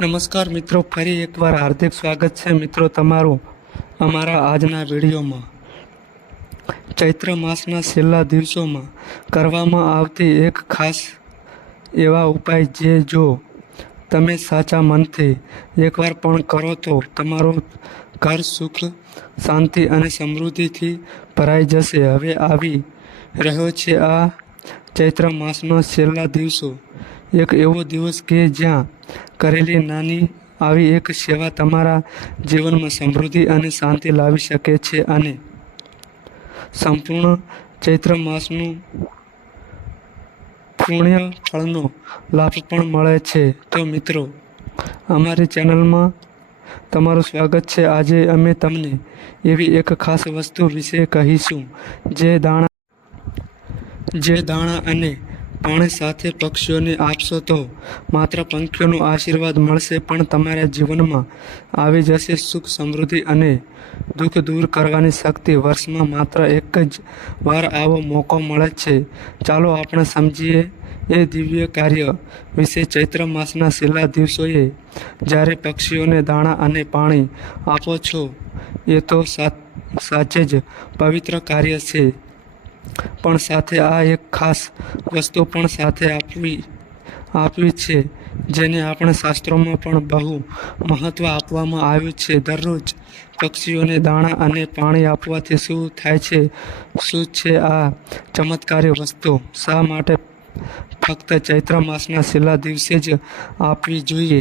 નમસ્કાર મિત્રો, ફરી એકવાર હાર્દિક સ્વાગત છે મિત્રો તમારું અમારા આજના વિડીયોમાં. ચૈત્ર માસના છેલ્લા દિવસોમાં કરવામાં આવતી એક ખાસ એવા ઉપાય જે જો તમે સાચા મનથી એકવાર પણ કરો તો તમારું ઘર સુખ, શાંતિ અને સમૃદ્ધિથી ભરાઈ જશે. હવે આવી રહ્યો છે આ ચૈત્ર માસનો છેલ્લા દિવસો, એક એવો દિવસ કે જ્યાં કરેલી નાની આવી એક સેવા તમારા જીવનમાં સમૃદ્ધિ અને શાંતિ લાવી શકે છે અને સંપૂર્ણ ચૈત્ર માસનું પુણ્ય ફળનો લાભ પણ મળે છે. તો મિત્રો, અમારી ચેનલમાં તમારું સ્વાગત છે. આજે અમે તમને એવી એક ખાસ વસ્તુ વિશે કહીશું જે દાણા અને પાણી સાથે પક્ષીઓને આપશો તો માત્ર પંખીઓનો આશીર્વાદ મળશે, પણ તમારા જીવનમાં આવી જશે સુખ, સમૃદ્ધિ અને દુઃખ દૂર કરવાની શક્તિ. વર્ષમાં માત્ર એક જ વાર આવો મોકો મળે છે. ચાલો આપણે સમજીએ એ દિવ્ય કાર્ય વિશે. ચૈત્ર માસના છેલ્લા દિવસોએ જ્યારે પક્ષીઓને દાણા અને પાણી આપો છો, એ તો સાચે જ પવિત્ર કાર્ય છે, પણ સાથે આ એક ખાસ વસ્તુ પણ સાથે આપવી છે જેને આપણા શાસ્ત્રોમાં પણ બહુ મહત્વ આપવામાં આવ્યું છે. દરરોજ પક્ષીઓને દાણા અને પાણી આપવાથી શું થાય છે? શું છે આ ચમત્કારી વસ્તુ? શા માટે ફક્ત ચૈત્ર માસના છેલ્લા દિવસે જ આપવી જોઈએ?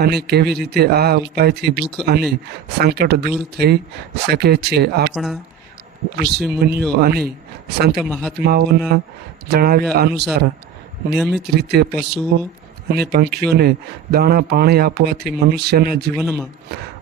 અને કેવી રીતે આ ઉપાયથી દુઃખ અને સંકટ દૂર થઈ શકે છે? આપણા ઋષિ મુનિઓ અને સંત મહાત્માઓના જણાવ્યા અનુસાર નિયમિત રીતે પશુઓ અને પંખીઓને દાણા પાણી આપવાથી મનુષ્યના જીવનમાં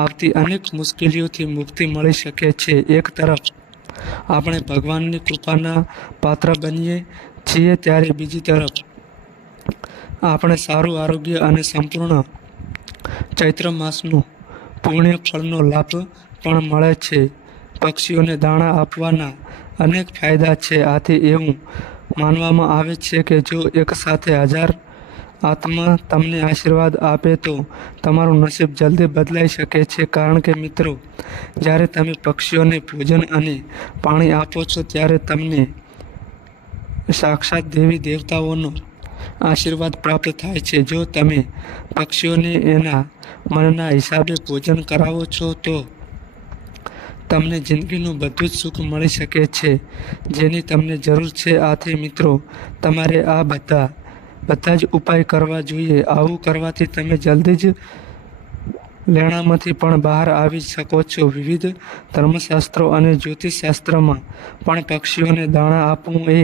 આવતી અનેક મુશ્કેલીઓથી મુક્તિ મળી શકે છે. એક તરફ આપણે ભગવાનની કૃપાના પાત્ર બનીએ છીએ, ત્યારે બીજી તરફ આપણે સારું આરોગ્ય અને સંપૂર્ણ ચૈત્ર માસનું પુણ્ય ફળનો લાભ પણ મળે છે. પક્ષીઓને દાણા આપવાના અનેક ફાયદા છે. આથી એવું માનવામાં આવે છે કે જો એક સાથે 1000 આત્મા તમને આશીર્વાદ આપે તો તમારું નસીબ જલ્દી બદલાઈ શકે છે. કારણ કે મિત્રો, જ્યારે તમે પક્ષીઓને ભોજન અને પાણી આપો છો, ત્યારે તમને સાક્ષાત દેવી દેવતાઓનો આશીર્વાદ પ્રાપ્ત થાય છે. જો તમે પક્ષીઓને એના મનના હિસાબે ભોજન કરાવો છો તો તમને જિંદગીનું બધું જ સુખ મળી શકે છે જેની તમને જરૂર છે. આથી મિત્રો, તમારે આ બધા જ ઉપાય કરવા જોઈએ. આવું કરવાથી તમે જલ્દી જ લેણામાંથી પણ બહાર આવી શકો છો. વિવિધ ધર્મશાસ્ત્રો અને જ્યોતિષશાસ્ત્રમાં પણ પક્ષીઓને દાણા આપવું એ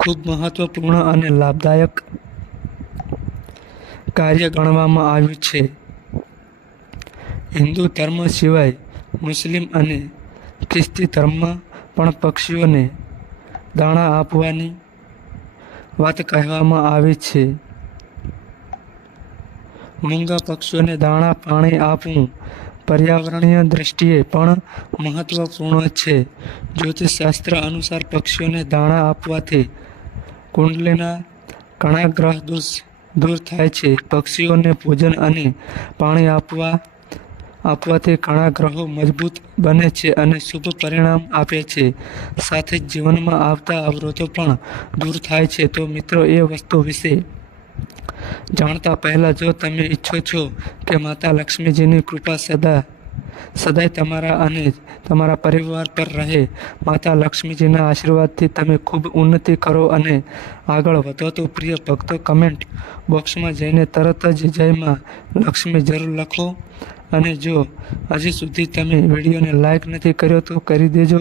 ખૂબ મહત્વપૂર્ણ અને લાભદાયક કાર્ય ગણવામાં આવ્યું છે. હિન્દુ ધર્મ સિવાય મુસ્લિમ અને ખ્રિસ્તી ધર્મમાં પણ પક્ષીઓને દાણા આપવાની વાત કહેવામાં આવી છે. મૂંગા પક્ષીઓને દાણા પાણી આપવું પર્યાવરણીય દ્રષ્ટિએ પણ મહત્વપૂર્ણ છે. જ્યોતિષશાસ્ત્ર અનુસાર પક્ષીઓને દાણા આપવાથી કુંડલીના ઘણા ગ્રહ દોષ દૂર થાય છે. પક્ષીઓને ભોજન અને પાણી આપવાથી ઘણા ગ્રહો મજબૂત બને છે અને શુભ પરિણામ આપે છે. સાથે જ જીવનમાં આવતા અવરોધો પણ દૂર થાય છે. તો મિત્રો, એ વસ્તુ વિશે જાણતા પહેલા, જો તમે ઈચ્છો છો કે માતા લક્ષ્મીજીની કૃપા સદાય તમારા અને તમારા પરિવાર પર રહે, માતા લક્ષ્મીજીના આશીર્વાદથી તમે ખૂબ ઉન્નતિ કરો અને આગળ વધો, તો પ્રિય ભક્તો, કમેન્ટ બોક્સમાં જઈને તરત જ જય માં લક્ષ્મી જરૂર લખો. અને જો હજી સુધી તમે વિડીયોને લાઈક નથી કર્યો તો કરી દેજો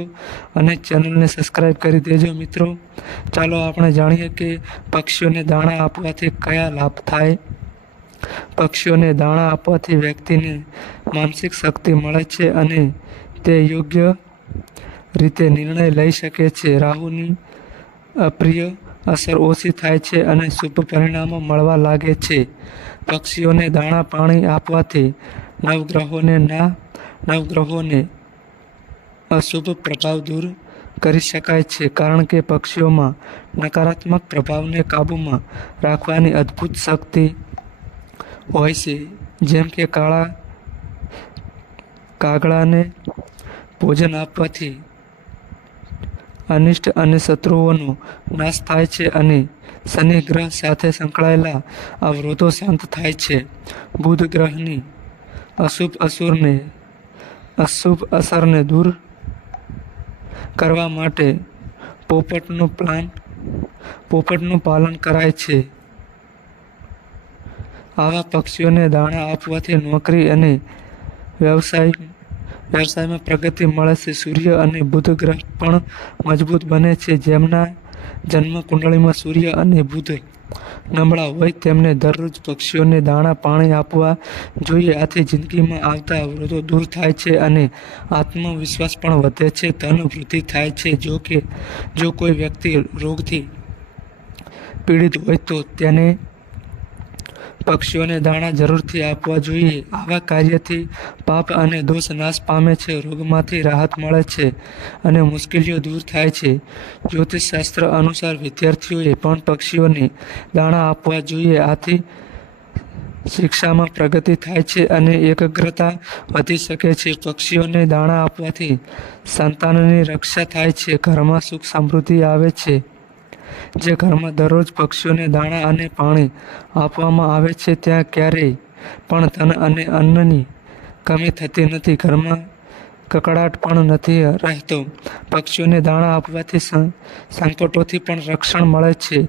અને ચેનલને સબસ્ક્રાઈબ કરી દેજો. મિત્રો, ચાલો આપણે જાણીએ કે પક્ષીઓને દાણા આપવાથી કયા લાભ થાય. પક્ષીઓને દાણા આપવાથી વ્યક્તિને માનસિક શક્તિ મળે છે અને તે યોગ્ય રીતે નિર્ણય લઈ શકે છે. રાહુની અપ્રિય અસર ઓછી થાય છે અને શુભ પરિણામો મળવા લાગે છે. પક્ષીઓને દાણા પાણી આપવાથી નવગ્રહોને અશુભ પ્રભાવ દૂર કરી શકાય છે, કારણ કે પક્ષીઓમાં નકારાત્મક પ્રભાવને કાબૂમાં રાખવાની અદ્ભુત શક્તિ હોય છે, જેમ કે કાળા કાગડાને ભોજન આપવાથી અનિષ્ટ અને શત્રુઓનો નાશ થાય છે અને શનિ ગ્રહ સાથે સંકળાયેલા અવરોધો શાંત થાય છે. બુધ ગ્રહની અશુભ અસરને દૂર કરવા માટે પોપટનું પાલન કરાય છે. આવા પક્ષીઓને દાણા આપવાથી નોકરી અને વ્યવસાયમાં પ્રગતિ મળે છે. સૂર્ય અને બુધ ગ્રહ પણ મજબૂત બને છે. જેમના જન્મ કુંડળીમાં સૂર્ય અને બુધ નબળા હોય તેમને દરરોજ પક્ષીઓને દાણા પાણી આપવા જોઈએ. આથી જિંદગીમાં આવતા અવરોધો દૂર થાય છે અને આત્મવિશ્વાસ પણ વધે છે. ધન વૃદ્ધિ થાય છે. જો કોઈ વ્યક્તિ રોગથી પીડિત હોય તો તેને પક્ષીઓને દાણા જરૂરથી આપવા જોઈએ. આવા કાર્યથી પાપ અને દોષ નાશ પામે છે, રોગમાંથી રાહત મળે છે અને મુશ્કેલીઓ દૂર થાય છે. જ્યોતિષશાસ્ત્ર અનુસાર વિદ્યાર્થીઓએ પણ પક્ષીઓને દાણા આપવા જોઈએ. આથી શિક્ષામાં પ્રગતિ થાય છે અને એકાગ્રતા વધી શકે છે. પક્ષીઓને દાણા આપવાથી સંતાનની રક્ષા થાય છે. ઘરમાં સુખ સમૃદ્ધિ આવે છે. જે ઘરમાં દરરોજ પક્ષીઓને દાણા અને પાણી આપવામાં આવે છે ત્યાં ક્યારેય પણ ધન અને અન્નની કમી થતી નથી. ઘરમાં કકળાટ પણ નથી રહેતો. પક્ષીઓને દાણા આપવાથી સંકટોથી પણ રક્ષણ મળે છે.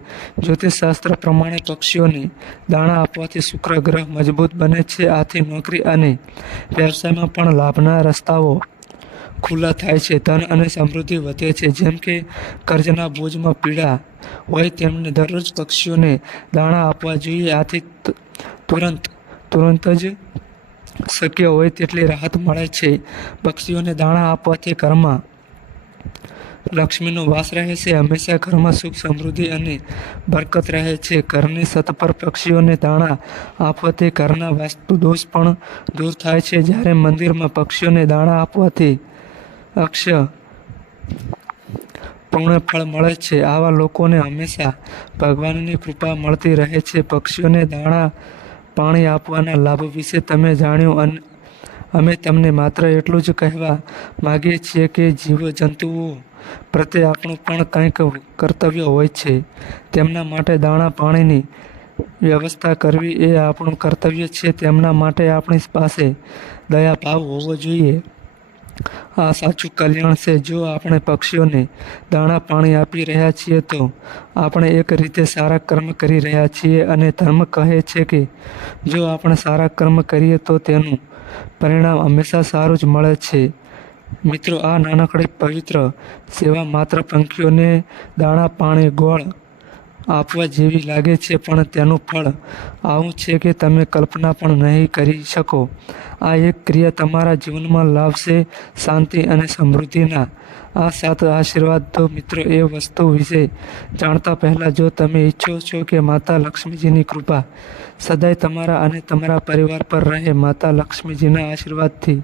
જ્યોતિષશાસ્ત્ર પ્રમાણે પક્ષીઓને દાણા આપવાથી શુક્ર ગ્રહ મજબૂત બને છે. આથી નોકરી અને વ્યવસાયમાં પણ લાભના રસ્તાઓ ખુલ્લા થાય છે. ધન અને સમૃદ્ધિ વધે છે. જેમ કે કર્જના બોજમાં પીડા હોય તેમને દરરોજ પક્ષીઓને દાણા આપવા જોઈએ. આથી તુરંત જ શક્ય હોય તેટલી રાહત મળે છે. પક્ષીઓને દાણા આપવાથી ઘરમાં લક્ષ્મીનો વાસ રહે છે. હંમેશા ઘરમાં સુખ સમૃદ્ધિ અને બરકત રહે છે. ઘરની છત પર પક્ષીઓને દાણા આપવાથી ઘરના વાસ્તુ દોષ પણ દૂર થાય છે. જ્યારે મંદિરમાં પક્ષીઓને દાણા આપવાથી અક્ષય પૂર્ણ ફળ મળે છે. આવા લોકોને હંમેશા ભગવાનની કૃપા મળતી રહે છે. પક્ષીઓને દાણા પાણી આપવાના લાભ વિશે તમે જાણ્યું. અમે તમને માત્ર એટલું જ કહેવા માંગીએ છીએ કે જીવજંતુઓ પ્રત્યે આપણું પણ કંઈક કર્તવ્ય હોય છે. તેમના માટે દાણા પાણીની વ્યવસ્થા કરવી એ આપણું કર્તવ્ય છે. તેમના માટે આપણી પાસે દયા ભાવ હોવો જોઈએ. આ સાચું કલ્યાણ છે. જો આપણે પક્ષીઓને દાણા પાણી આપી રહ્યા છીએ તો આપણે એક રીતે સારા કર્મ કરી રહ્યા છીએ અને ધર્મ કહે છે કે જો આપણે સારા કર્મ કરીએ તો તેનું પરિણામ હંમેશા સારું જ મળે છે. મિત્રો, આ નાનકડી પવિત્ર સેવા માત્ર પંખીઓને દાણા પાણી ગોળ આપવા જેવી લાગે છે, પણ તેનું ફળ આવું છે કે તમે કલ્પના પણ નહીં કરી શકો. આ એક ક્રિયા તમારા જીવનમાં લાવશે શાંતિ અને સમૃદ્ધિના આ 7 આશીર્વાદ. તો મિત્રો, એ વસ્તુ વિશે જાણતા પહેલા જો તમે ઈચ્છો છો કે માતા લક્ષ્મીજીની કૃપા સદાય તમારા અને તમારા પરિવાર પર રહે, માતા લક્ષ્મીજીના આશીર્વાદથી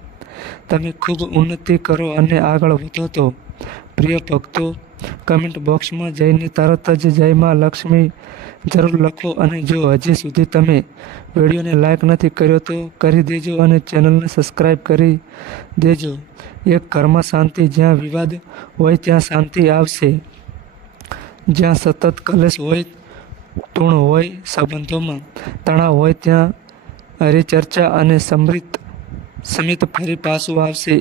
તમે ખૂબ ઉન્નતિ કરો અને આગળ વધો, તો પ્રિય ભક્તો, કમેન્ટ બોક્સમાં જઈને તરત જ જય માં લક્ષ્મી જરૂર લખો. અને જો હજી સુધી તમે વિડીયોને લાઈક નથી કર્યો તો કરી દેજો અને ચેનલને સબસ્ક્રાઈબ કરી દેજો. એક ઘરમાં શાંતિ, જ્યાં વિવાદ હોય ત્યાં શાંતિ આવશે. જ્યાં સતત કલેશ હોય, તૂણ હોય, સંબંધોમાં તણાવ હોય, ત્યાં હરિચર્ચા અને સમિત ફરી પાછું આવશે.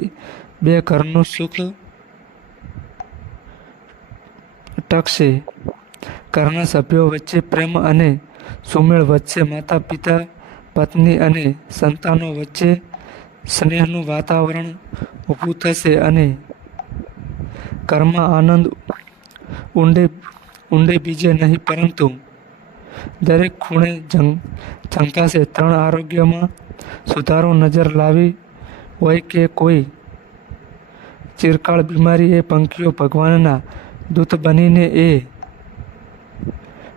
બે ઘરનું સુખ ટકશે. ઘરના સભ્યો વચ્ચે પ્રેમ અને સુમેળ વધશે. માતા પિતા, પત્ની અને સંતાનો વચ્ચે સ્નેહનું વાતાવરણ ઊભું થશે અને ઘરમાં આનંદ ઊંડે બીજે નહીં પરંતુ દરેક ખૂણે ઝંકાશે. 3 આરોગ્યમાં સુધારો નજર લાવી હોય કે કોઈ ચિરકાળ બીમારી, એ પંખીઓ ભગવાનના દૂત બનીને એ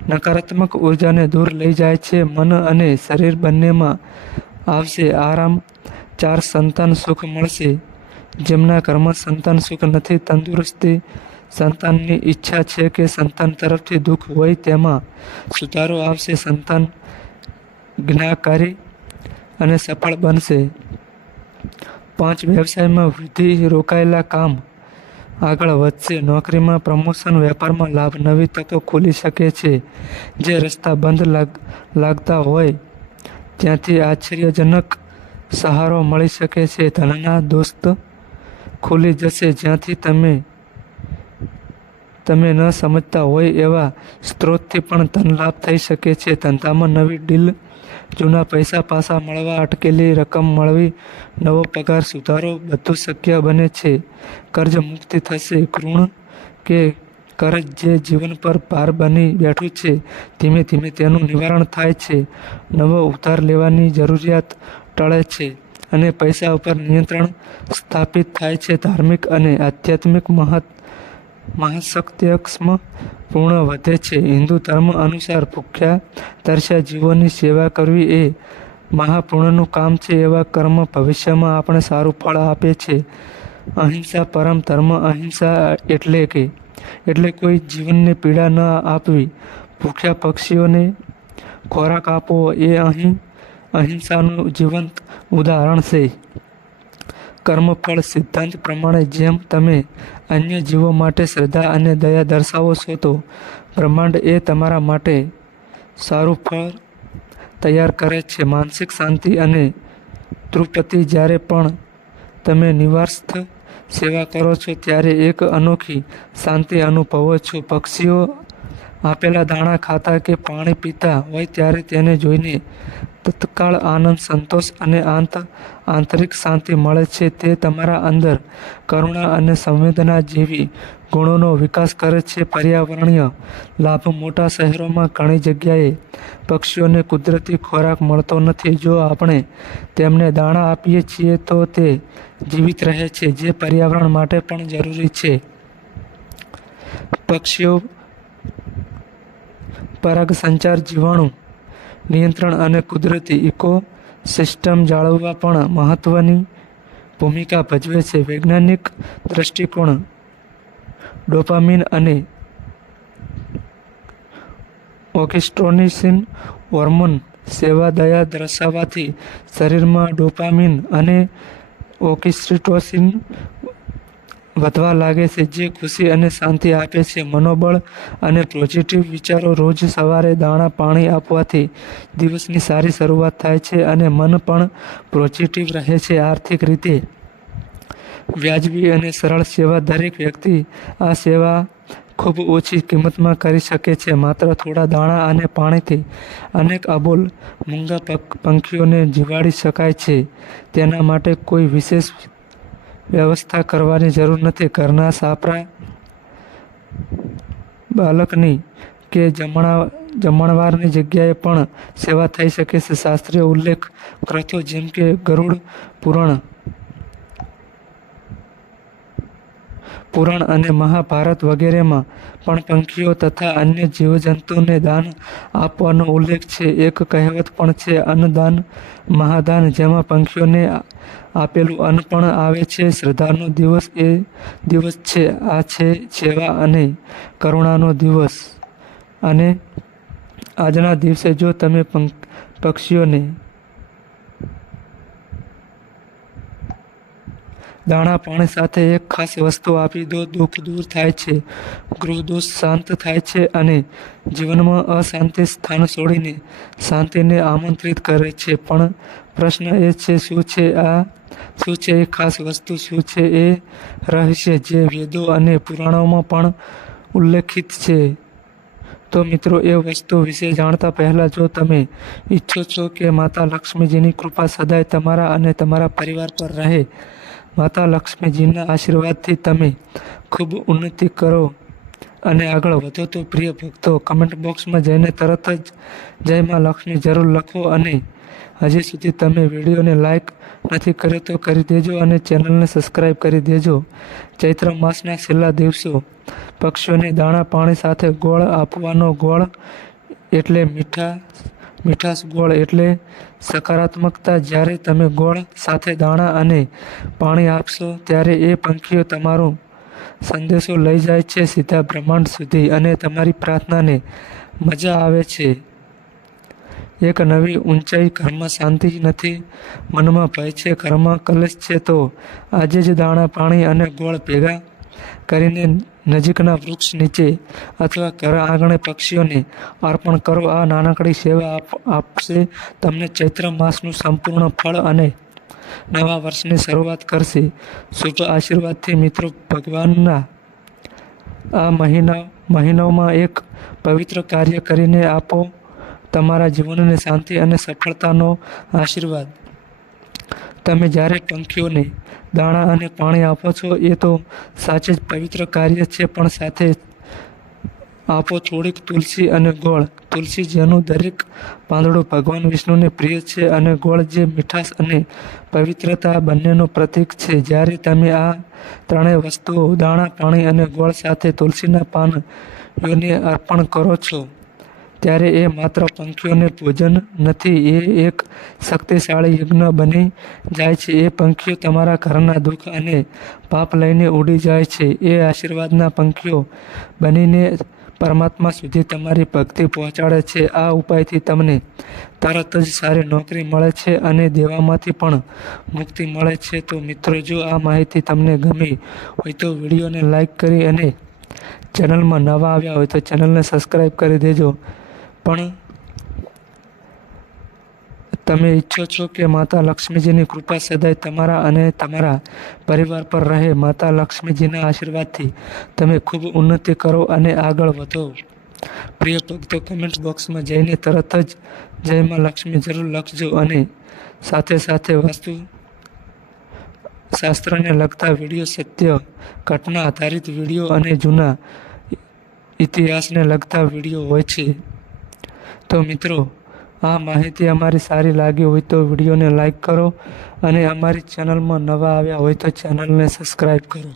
નકારાત્મક ઉર્જાને દૂર લઈ જાય છે. મન અને શરીર બંનેમાં આવશે આરામ. 4 સંતાન સુખ મળશે. જેમના ઘરમાં સંતાન સુખ નથી, તંદુરસ્તી, સંતાનની ઈચ્છા છે કે સંતાન તરફથી દુઃખ હોય તેમાં સુધારો આવશે. સંતાન જ્ઞાનકારી અને સફળ બનશે. 5 વ્યવસાયમાં વૃદ્ધિ, રોકાયેલા કામ આગળ વધશે. નોકરીમાં પ્રમોશન, વેપારમાં લાભ, નવી તકો ખુલી શકે છે. જે રસ્તા બંધ લાગતા હોય ત્યાંથી આશ્ચર્યજનક સહારો મળી શકે છે. ધનના દોસ્ત ખુલી જશે, જ્યાંથી તમે ન સમજતા હોય એવા સ્ત્રોતથી પણ ધન લાભ થઈ શકે છે. ધંધામાં નવી ડીલ, જૂના પૈસા પાછા મળવા, અટકેલી રકમ મળવી, નવો પગાર, સુધારો બધું શક્ય બને છે. કર્જ મુક્તિ થશે. ઋણ કે કરજ જે જીવન પર ભાર બની બેઠું છે, ધીમે ધીમે તેનું નિવારણ થાય છે. નવો ઉધાર લેવાની જરૂરિયાત ટળે છે અને પૈસા ઉપર નિયંત્રણ સ્થાપિત થાય છે. ધાર્મિક અને આધ્યાત્મિક મહાશક્ત્યક્ષમ પૂર્ણ વધે છે. હિન્દુ ધર્મ અનુસાર ભૂખ્યા તરસ્યા જીવોની સેવા કરવી એ મહાપુણ્યનું કામ છે. એવા કર્મ ભવિષ્યમાં આપણે સારું ફળ આપે છે. અહિંસા પરમ ધર્મ. અહિંસા એટલે કોઈ જીવનને પીડા ન આપવી. ભૂખ્યા પક્ષીઓને ખોરાક આપવો એ અહિંસાનું જીવંત ઉદાહરણ છે. કર્મફળ સિદ્ધાંત પ્રમાણે જેમ તમે અન્ય જીવો માટે શ્રદ્ધા અને દયા દર્શાવો છો તો બ્રહ્માંડ એ તમારા માટે સારું ફળ તૈયાર કરે છે. માનસિક શાંતિ અને તૃપ્તિ. જ્યારે પણ તમે નિસ્વાર્થ સેવા કરો છો ત્યારે એક અનોખી શાંતિ અનુભવો છો. પક્ષીઓ આપેલા દાણા ખાતા કે પાણી પીતા હોય ત્યારે તેને જોઈને તત્કાળ આનંદ, સંતોષ અને આંતરિક શાંતિ મળે છે. તે તમારા અંદર કરુણા અને સંવેદના જેવી ગુણોનો વિકાસ કરે છે. પર્યાવરણીય લાભ. મોટા શહેરોમાં ઘણી જગ્યાએ પક્ષીઓને કુદરતી ખોરાક મળતો નથી. જો આપણે તેમને દાણા આપીએ છીએ તો તે જીવિત રહે છે, જે પર્યાવરણ માટે પણ જરૂરી છે. પક્ષીઓ પરાગસંચાર, જીવાણુ નિયંત્રણ અને કુદરતી ઇકોસિસ્ટમ જાળવવા પણ મહત્વની ભૂમિકા ભજવે છે. વૈજ્ઞાનિક દ્રષ્ટિકોણ. ડોપામીન અને ઓક્સિટોસિન હોર્મોન સેવા દયા દર્શાવવાથી શરીરમાં ડોપામીન અને ઓક્સિટોસિન વધવા લાગે છે, જે ખુશી અને શાંતિ આપે છે. મનોબળ અને પોઝિટિવ વિચારો. રોજ સવારે દાણા પાણી આપવાથી દિવસની સારી શરૂઆત થાય છે અને મન પણ પોઝિટિવ રહે છે. આર્થિક રીતે વ્યાજબી અને સરળ સેવા. દરેક વ્યક્તિ આ સેવા ખૂબ ઓછી કિંમતમાં કરી શકે છે. માત્ર થોડા દાણા અને પાણીથી અનેક અબોલ મૂંગા પંખીઓને જીવાડી શકાય છે. તેના માટે કોઈ વિશેષ વ્યવસ્થા કરવાની જરૂર નથી. ઘરના સાપરા, બાલ્કની કે જમણવારની જગ્યાએ પણ સેવા થઈ શકે છે. શાસ્ત્રીય ઉલ્લેખ. ગ્રંથો જેમ કે ગરુડ પુરાણ અને મહાભારત વગેરેમાં પણ પંખીઓ તથા અન્ય જીવજંતુને દાન આપવાનો ઉલ્લેખ છે. એક કહેવત પણ છે, અન્નદાન મહાદાન, જેમાં પંખીઓને આપેલું અન્ન પણ આવે છે. શ્રદ્ધાનો દિવસ એ દિવસ છે. આ છે સેવા અને કરુણાનો દિવસ. અને આજના દિવસે જો તમે પક્ષીઓને દાણા પાણી સાથે એક ખાસ વસ્તુ આપી દો, દુઃખ દૂર થાય છે, ગૃહદોષ શાંત થાય છે અને જીવનમાં અશાંતિ સ્થાન છોડીને શાંતિને આમંત્રિત કરે છે. પણ પ્રશ્ન એ છે, શું છે એ ખાસ વસ્તુ? શું છે એ રહસ્ય જે વેદો અને પુરાણોમાં પણ ઉલ્લેખિત છે? તો મિત્રો, એ વસ્તુ વિશે જાણતા પહેલા જો તમે ઈચ્છો છો કે માતા લક્ષ્મીજીની કૃપા સદાય તમારા અને તમારા પરિવાર પર રહે, માતા લક્ષ્મીજીના આશીર્વાદથી તમે ખૂબ ઉન્નતિ કરો અને આગળ વધો, તો પ્રિય ભક્તો, કમેન્ટ બોક્સમાં જઈને તરત જ જય માં લક્ષ્મી જરૂર લખો. અને હજી સુધી તમે વિડીયોને લાઈક નથી કર્યો તો કરી દેજો અને ચેનલને સબસ્ક્રાઈબ કરી દેજો. ચૈત્ર માસના છેલ્લા દિવસો. પક્ષીઓને દાણા પાણી સાથે ગોળ આપવાનો. ગોળ એટલે મીઠાશ, ગોળ એટલે સકારાત્મકતા. જ્યારે તમે ગોળ સાથે દાણા અને પાણી આપશો ત્યારે એ પંખીઓ તમારો સંદેશો લઈ જાય છે સીધા બ્રહ્માંડ સુધી અને તમારી પ્રાર્થનાને મજા આવે છે. એક નવી ઊંચાઈ. ઘરમાં શાંતિ નથી, મનમાં ભય છે, ઘરમાં કલેશ છે, તો આજે જ દાણા, પાણી અને ગોળ ભેગા કરીને નજીકના વૃક્ષ નીચે અથવા ઘર આંગણે પક્ષીઓને અર્પણ કરો. આ નાનકડી સેવા આપશે તમને ચૈત્ર માસનું સંપૂર્ણ ફળ અને નવા વર્ષની શરૂઆત કરશે. શુભ આશીર્વાદથી મિત્રો, ભગવાનના આ મહિનાઓમાં એક પવિત્ર કાર્ય કરીને આપો તમારા જીવનને શાંતિ અને સફળતાનો આશીર્વાદ. તમે જ્યારે પંખીઓને દાણા અને પાણી આપો છો, એ તો સાચે જ પવિત્ર કાર્ય છે, પણ સાથે આપો થોડીક તુલસી અને ગોળ. તુલસી, જેનું દરેક પાંદડું ભગવાન વિષ્ણુને પ્રિય છે, અને ગોળ, જે મીઠાશ અને પવિત્રતા બંનેનું પ્રતીક છે. જ્યારે તમે આ ત્રણેય વસ્તુઓ, દાણા, પાણી અને ગોળ સાથે તુલસીના પાનને અર્પણ કરો છો, ત્યારે એ માત્ર પંખીઓને ભોજન નથી, એ એક શક્તિશાળી યજ્ઞ બની જાય છે. એ પંખીઓ તમારા ઘરના દુઃખ અને પાપ લઈને ઉડી જાય છે. એ આશીર્વાદના પંખીઓ બનીને પરમાત્મા સુધી તમારી ભક્તિ પહોંચાડે છે. આ ઉપાયથી તમને તરત જ સારી નોકરી મળે છે અને દેવામાંથી પણ મુક્તિ મળે છે. તો મિત્રો, જો આ માહિતી તમને ગમી હોય તો વિડીયોને લાઈક કરી અને ચેનલમાં નવા આવ્યા હોય તો ચેનલને સબસ્ક્રાઈબ કરી દેજો. પણ તમે ઈચ્છો છો કે માતા લક્ષ્મીજીની કૃપા સદાય તમારા અને તમારા પરિવાર પર રહે. માતા લક્ષ્મીજીના આશીર્વાદથી તમે ખૂબ ઉન્નતિ કરો અને આગળ વધો. પ્રિય ભક્તો, કમેન્ટ બોક્સમાં જઈને તરત જ જય માં લક્ષ્મી જરૂર લખજો અને સાથે સાથે વાસ્તુ શાસ્ત્રને લગતા વિડીયો, સત્ય ઘટના આધારિત વિડીયો અને જૂના ઇતિહાસને લગતા વિડીયો હોય છે. તો મિત્રો, આ માહિતી અમારી સારી લાગી હોય તો વિડીયોને લાઈક કરો અને અમારી ચેનલમાં નવા આવ્યા હોય તો ચેનલને સબસ્ક્રાઈબ કરો.